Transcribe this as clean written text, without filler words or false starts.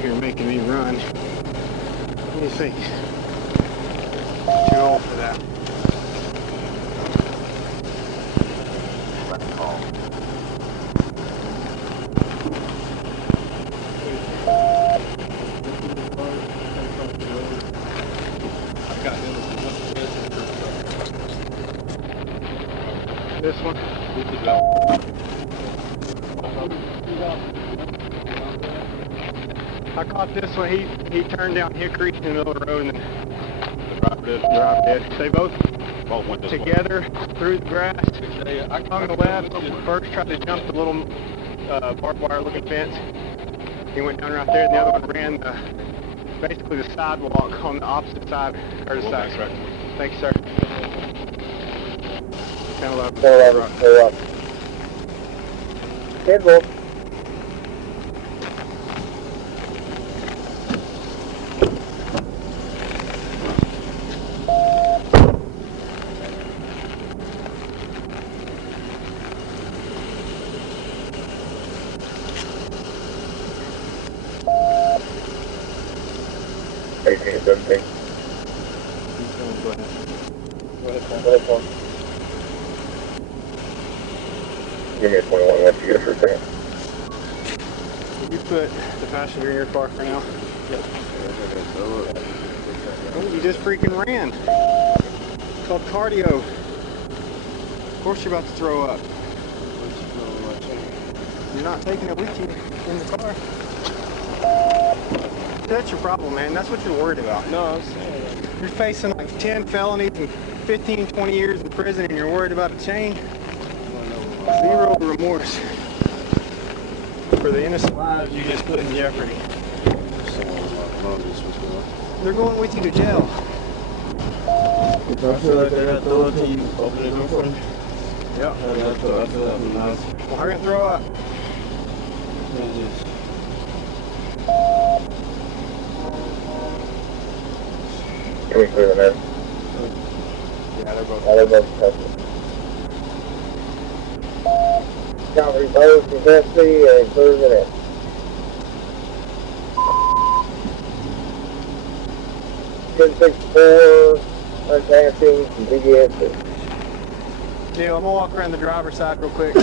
You're making me run. What do you think? Too old for that. Let's call. I've got this one. I caught this one. He turned down Hickory in the middle of the road and then dropped it. They both went together through the grass. On the left, first tried to jump the little barbed wire looking fence. He went down right there, and the other one ran basically the sidewalk on the opposite side, or the side. Thank you, sir. Kind of pull up. Good wolf. Everything. Go ahead. Go ahead, Paul. Give me a 21 once you get it for a second. Can you put the passenger in your car for now? Yep. Oh, you just freaking ran. It's called cardio. Of course you're about to throw up. You're not taking it with you in the car. That's your problem, man. That's what you're worried about. No, I'm saying that. You're facing like 10 felonies and 15, 20 years in prison and you're worried about a chain. Zero remorse for the innocent lives you just put in jeopardy. They're going with you to jail. If I feel like I got to throw it, can you open the door for me? Yep. I feel that was nice. Well, hurry and throw up. Can we clear them in? Yeah, they're both tested. Count both from Pepsi and clear them in. 164, unpassing, DDS. Neal, I'm gonna walk around the driver's side real quick.